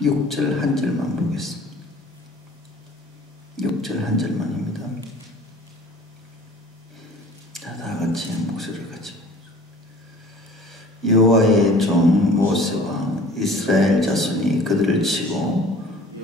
6절 한 절만 보겠습니다. 6절 한 절만입니다. 자, 다 같이 목소리를 같이. 여호와의 종 모세와 이스라엘 자손이 그들을 치고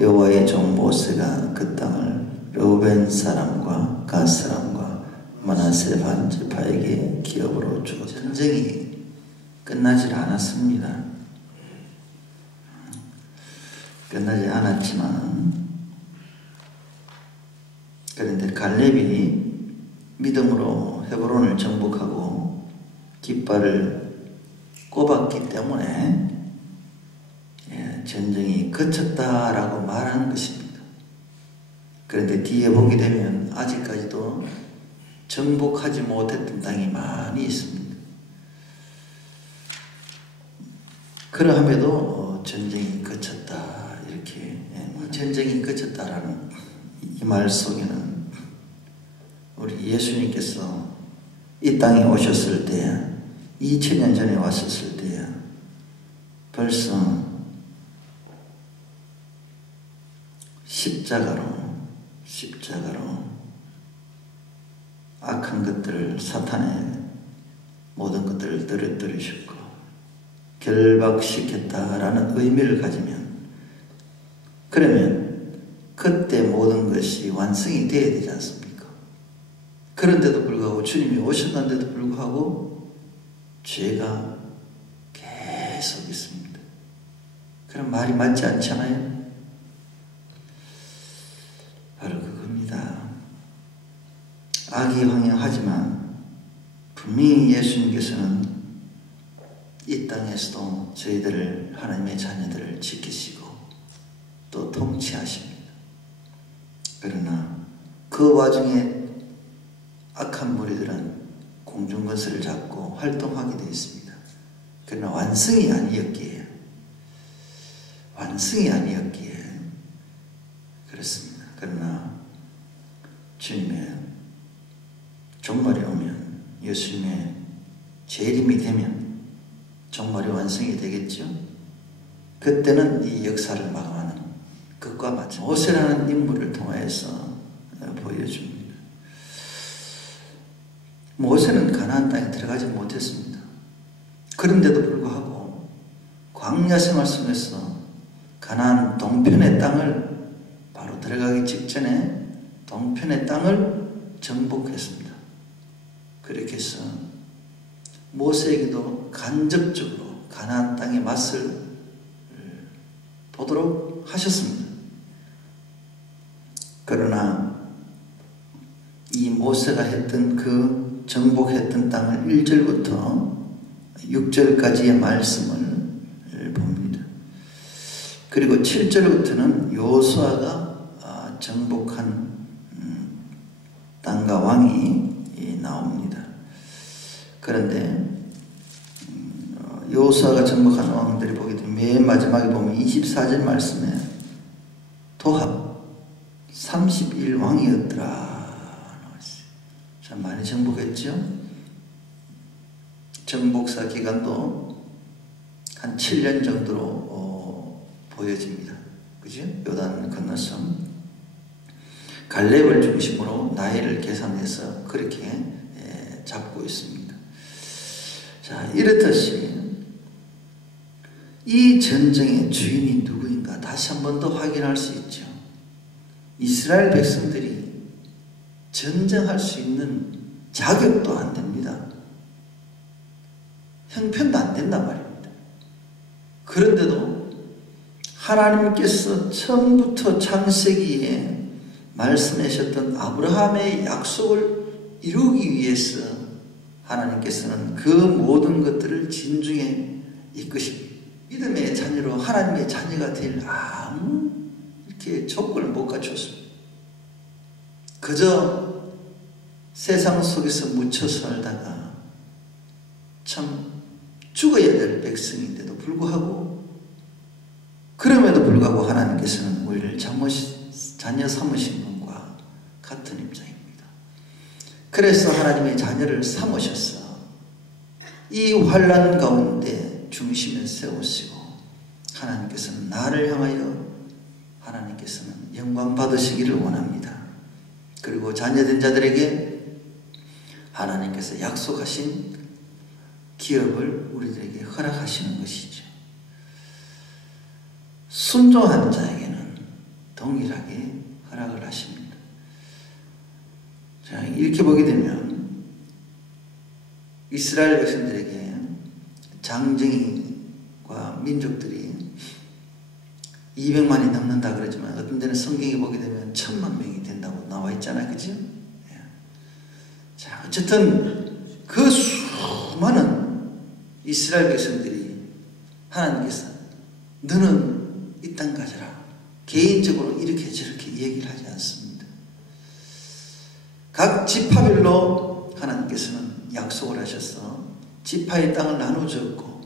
여호와의 종 모세가 그 땅을 르우벤 사람과 갓 사람과 므낫세 반지파에게 기업으로 주었다. 전쟁이 끝나질 않았습니다. 끝나지 않았지만 그런데 갈렙이 믿음으로 헤브론을 정복하고 깃발을 꼽았기 때문에 전쟁이 그쳤다라고 말하는 것입니다. 그런데 뒤에 보게 되면 아직까지도 정복하지 못했던 땅이 많이 있습니다. 그러함에도 전쟁이 그쳤다, 이렇게 전쟁이 그쳤다라는 이 말 속에는 우리 예수님께서 이 땅에 오셨을 때 2000년 전에 왔었을 때 벌써 십자가로 악한 것들을, 사탄의 모든 것들을 떨어뜨리셨고 결박시켰다라는 의미를 가지면, 그러면 그때 모든 것이 완성이 되어야 되지 않습니까? 그런데도 불구하고 주님이 오셨는데도 불구하고 죄가 계속 있습니다. 그럼 말이 맞지 않잖아요? 바로 그겁니다. 악이 황영하지만 분명히 예수님께서는 이 땅에서도 저희들을, 하나님의 자녀들을 지키시고 또 통치하십니다. 그러나 그 와중에 악한 무리들은 공중권세를 잡고 활동하게 되어 있습니다. 그러나 완성이 아니었기에 그렇습니다. 그러나 주님의 종말이 오면, 예수님의 재림이 되면 종말이 완성이 되겠죠. 그때는 이 역사를 마감하는 것과 마찬가지. 모세라는 인물을 통해서 보여줍니다. 모세는 가나안 땅에 들어가지 못했습니다. 그런데도 불구하고 광야 생활 속에서 가나안 동편의 땅을, 바로 들어가기 직전에 동편의 땅을 정복했습니다. 그렇게 해서 모세에게도 간접적으로 가나안 땅의 맛을 보도록 하셨습니다. 그러나 이 모세가 했던 그 정복했던 땅을 1절부터 6절까지의 말씀을 봅니다. 그리고 7절부터는 여호수아가 정복한 땅과 왕이 나옵니다. 그런데 여호수아가 정복한 왕들이 보게 되면 맨 마지막에 보면 24절 말씀에 도합 31왕이었더라 나왔어요. 참 많이 정복했죠. 정복사 기간도 한 7년 정도로 보여집니다. 그죠? 요단 건너섬. 갈렙을 중심으로 나이를 계산해서 그렇게 잡고 있습니다. 자, 이렇듯이 이 전쟁의 주인이 누구인가 다시 한 번 더 확인할 수 있죠. 이스라엘 백성들이 전쟁할 수 있는 자격도 안 됩니다. 형편도 안 된단 말입니다. 그런데도 하나님께서 처음부터 창세기에 말씀하셨던 아브라함의 약속을 이루기 위해서 하나님께서는 그 모든 것들을 진중에 이끄십니다. 믿음의 자녀로 하나님의 자녀가 될 아무 이렇게 조건을 못 갖췄습니다. 그저 세상 속에서 묻혀 살다가 참 죽어야 될 백성인데도 불구하고, 그럼에도 불구하고 하나님께서는 우리를 자녀 삼으신 분과 같은 입장입니다. 그래서 하나님의 자녀를 삼으셔서 이 환난 가운데 중심에 세우시고 하나님께서는 나를 향하여 하나님께서는 영광 받으시기를 원합니다. 그리고 자녀된 자들에게 하나님께서 약속하신 기업을 우리들에게 허락하시는 것이죠. 순종하는 자에게는 동일하게 허락을 하십니다. 자, 이렇게 보게 되면 이스라엘 백성들에게 장정이과 민족들이 200만이 넘는다 그러지만 어떤 데는 성경에 보게 되면 1000만 명이 된다고 나와 있잖아요. 그죠? 예. 자, 어쨌든 그 수많은 이스라엘 백성들이 하나님께서 너는 이 땅 가져라. 개인적으로 이렇게 저렇게 얘기를 하지 않습니다. 각 지파별로 하나님께서는 약속을 하셔서 지파의 땅을 나눠주었고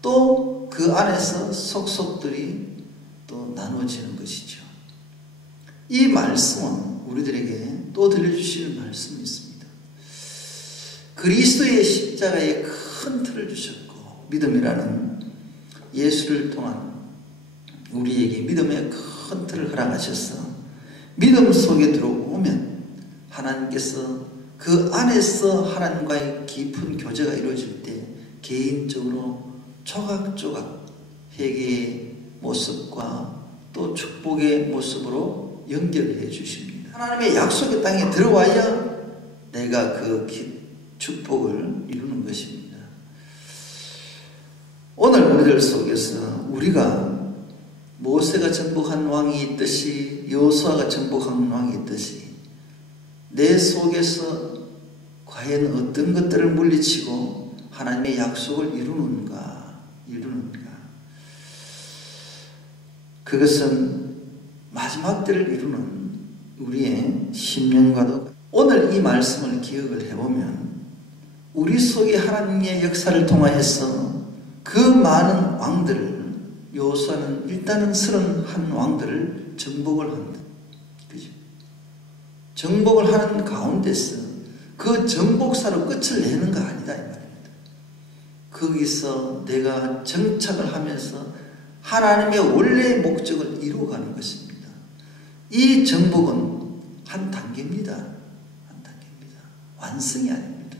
또 그 안에서 속속들이 또 나눠지는 것이죠. 이 말씀은 우리들에게 또 들려주실 말씀이 있습니다. 그리스도의 십자가에 큰 틀을 주셨고 믿음이라는 예수를 통한 우리에게 믿음의 큰 틀을 허락하셔서 믿음 속에 들어오면 하나님께서 그 안에서 하나님과의 깊은 교제가 이루어질 때 개인적으로 조각조각 회개의 모습과 또 축복의 모습으로 연결해 주십니다. 하나님의 약속의 땅에 들어와야 내가 그 축복을 이루는 것입니다. 오늘 우리들 속에서 우리가 모세가 정복한 왕이 있듯이 여호수아가 정복한 왕이 있듯이 내 속에서 과연 어떤 것들을 물리치고 하나님의 약속을 이루는가. 그것은 마지막 때를 이루는 우리의 심령과도 오늘 이 말씀을 기억을 해보면 우리 속에 하나님의 역사를 통하여서 그 많은 왕들을 여호수아는 일단은 31 왕들을 정복을 한다. 그죠? 정복을 하는 가운데서 그 정복사로 끝을 내는 거 아니다 이 말입니다. 거기서 내가 정착을 하면서 하나님의 원래의 목적을 이루어가는 것입니다. 이 정복은 한 단계입니다. 한 단계입니다. 완성이 아닙니다.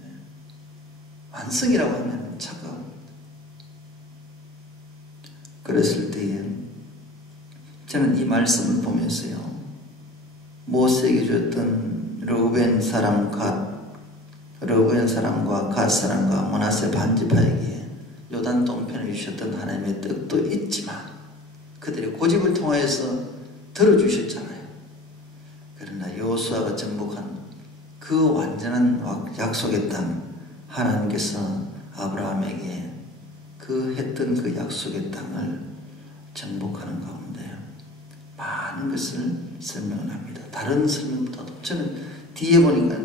네. 완성이라고 하면 착각합니다. 그랬을 때에 저는 이 말씀을 보면서요. 모세에게 주었던 르우벤 사람과 갓 사람과 므낫세 반지파에게 요단 동편을 주셨던 하나님의 뜻도 있지만 그들의 고집을 통하여서 들어주셨잖아요. 그러나 여호수아가 정복한 그 완전한 약속의 땅 하나님께서 아브라함에게 그 했던 그 약속의 땅을 정복하는 가운데 많은 것을 설명을 합니다. 다른 설명보다도 저는 뒤에 보니까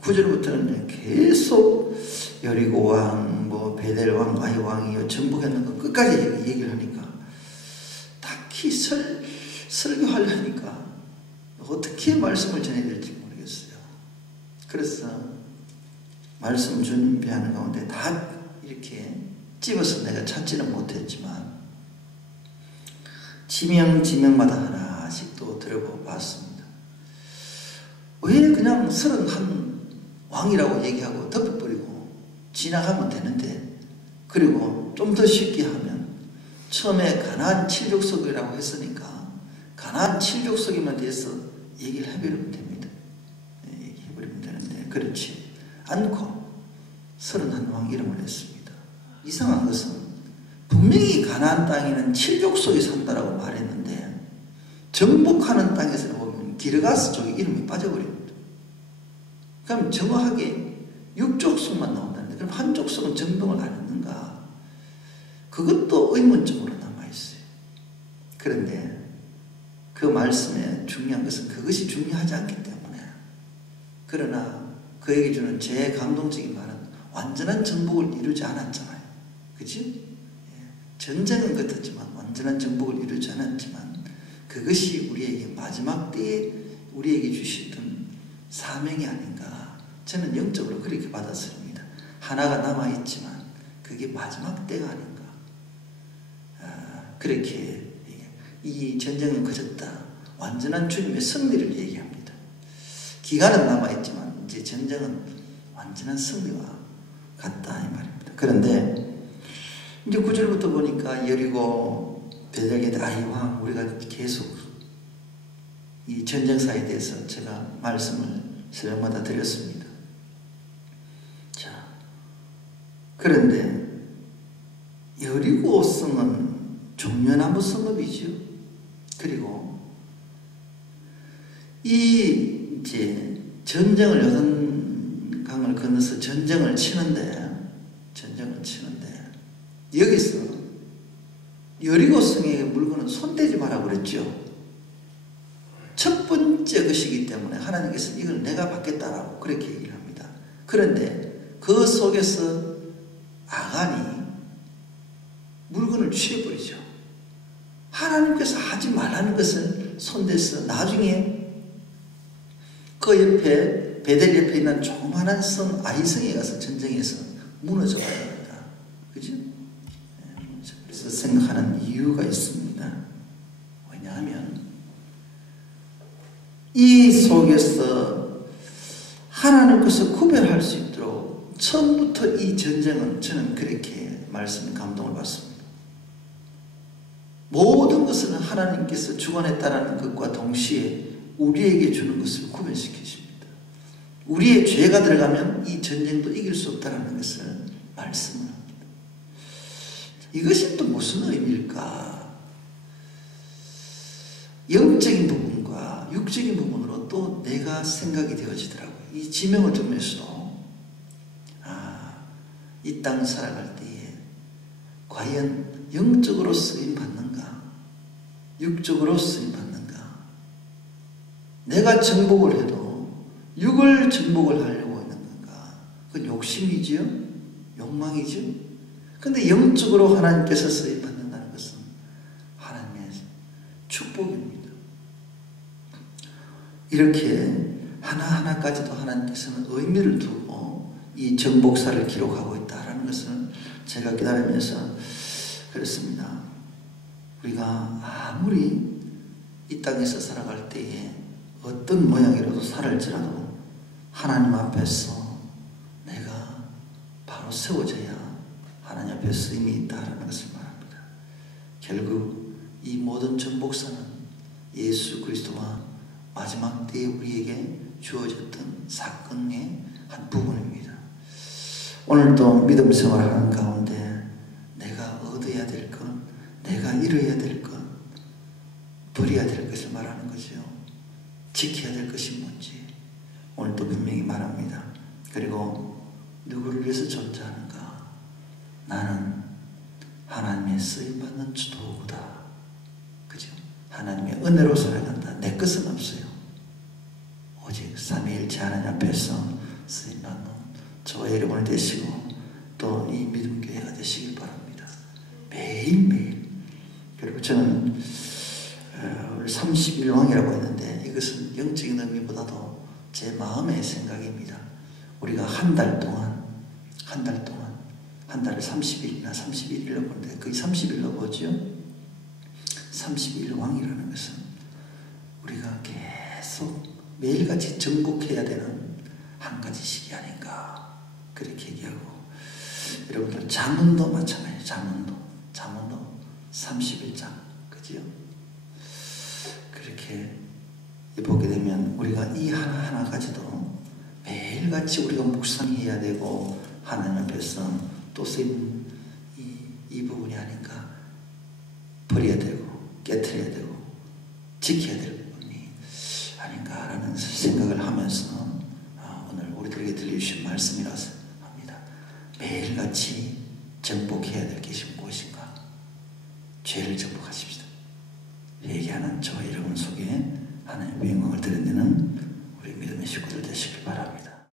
9절부터는 계속 여리고 왕, 베델 왕, 아이 왕이 정복했는 거 끝까지 얘기를 하니까 딱히 설교하려니까 어떻게 말씀을 전해야 될지 모르겠어요. 그래서 말씀 준비하는 가운데 다 이렇게 집어서 내가 찾지는 못했지만 지명마다 하나씩 또 들어봤습니다. 왜 그냥 31 왕이라고 얘기하고 덮어버리고 지나가면 되는데 그리고 좀 더 쉽게 하면 처음에 가나안 7족속이라고 했으니까 가나안 7족속에만 대해서 얘기를 해버리면 됩니다. 얘기해버리면 되는데 그렇지 않고 31 왕 이름을 했습니다. 이상한 것은 분명히 가나안 땅에는 7족속이 산다라고 말했는데 정복하는 땅에서는 보면 기르가스 쪽에 이름이 빠져버립니다. 그럼 정확하게 6족속만 나온다는데 그럼 한 족속은 정복을 안 했는가? 그것도 의문점으로 남아있어요. 그런데 그 말씀에 중요한 것은 그것이 중요하지 않기 때문에 그러나 그에게 주는 제 감동적인 말은 완전한 정복을 이루지 않았잖아요. 그치? 전쟁은 같았지만 완전한 정복을 이루지 않았지만 그것이 우리에게 마지막 때에 우리에게 주시던 사명이 아닌가 저는 영적으로 그렇게 받았습니다. 하나가 남아있지만 그게 마지막 때가 아닌가 그렇게 이 전쟁은 그쳤다. 완전한 주님의 승리를 얘기합니다. 기간은 남아있지만 이제 전쟁은 완전한 승리와 같다 이 말입니다. 그런데 이제 9절부터 보니까 여리고 베델게데 아이왕 우리가 계속 이 전쟁사에 대해서 제가 말씀을 새벽마다 드렸습니다. 자, 그런데 여리고 성은 종려나무 성읍이죠. 그리고 이 이제 전쟁을 요단강을 건너서 전쟁을 치는데 여기서 여리고 성의 물건은 손대지 마라 그랬죠. 첫 번째 것이기 때문에 하나님께서 이걸 내가 받겠다라고 그렇게 얘기를 합니다. 그런데 그 속에서 아간이 물건을 취해버리죠. 하나님께서 하지 말라는 것을 손대서 나중에 그 옆에 베델 옆에 있는 조그만한 성 아이성에 가서 전쟁에서 무너져 버립니다. 그죠? 그래서 생각하는 이유가 있습니다. 왜냐하면 이 속에서 하나님께서 구별할 수 있도록 처음부터 이 전쟁은 저는 그렇게 말씀에 감동을 받습니다. 모든 것은 하나님께서 주관했다라는 것과 동시에 우리에게 주는 것을 구별시키십니다. 우리의 죄가 들어가면 이 전쟁도 이길 수 없다는 것을 말씀을 합니다. 이것이 또 무슨 의미일까? 영적인 부분과 육적인 부분으로 또 내가 생각이 되어지더라고요. 이 지명을 들으면서도 이 땅 살아갈 때에 과연 영적으로 쓰임 받는가? 육적으로 쓰임 받는가? 내가 정복을 해도 육을 정복을 하려고 하는 건가? 그건 욕심이지요? 욕망이죠? 근데 영적으로 하나님께서 쓰임 받는다는 것은 하나님의 축복입니다. 이렇게 하나하나까지도 하나님께서는 의미를 두고 이 정복사를 기록하고 있다는 것을 제가 기다리면서 그렇습니다. 우리가 아무리 이 땅에서 살아갈 때에 어떤 모양이라도 살을지라도 하나님 앞에서 내가 바로 세워져야 하나님 앞에 쓰임이 있다는 것을 말합니다. 결국 이 모든 정복사는 예수 그리스도와 마지막 때에 우리에게 주어졌던 사건의 한 부분입니다. 오늘도 믿음 생활하는 가운데 내가 얻어야 될 것, 내가 이뤄야 될 것, 버려야 될 것을 말하는 거죠. 지켜야 될 것이 뭔지 오늘도 분명히 말합니다. 그리고 누구를 위해서 존재하는가? 나는 하나님의 쓰임받는 도구다. 그죠? 하나님의 은혜로 살아간다. 내 것은 없어요. 오직 삼위일체 하나님 앞에서 쓰임받는 저와 여러분이 되시고 또 이 믿음교회가 되시길 바랍니다. 매일매일. 그리고 저는 30일왕이라고 했는데 이것은 영적인 의미보다도 제 마음의 생각입니다. 우리가 한 달 동안 한 달을 30일이나 31일로 보는데 거의 30일로 보죠. 30일 왕이라는 것은 우리가 계속 매일같이 정복해야 되는 한 가지 시기 아닌가 그렇게 얘기하고, 여러분들 잠언도 마찬가지예요. 잠언도 31장 그죠? 그렇게 보게 되면 우리가 이 하나하나까지도 매일같이 우리가 묵상해야 되고 하나님 앞에서 또 쓰임 이 부분이 아닌가, 버려야 되고 깨트려야 되고 지켜야 될 부분이 아닌가라는 생각을 하면서 오늘 우리들에게 들려주신 말씀이라서 합니다. 매일같이 정복해야 될 것이 무엇인가? 죄를 정복하십시다. 얘기하는 저와 여러분 속에 하나님의 영광을 드러내는 우리 믿음의 식구들 되시길 바랍니다.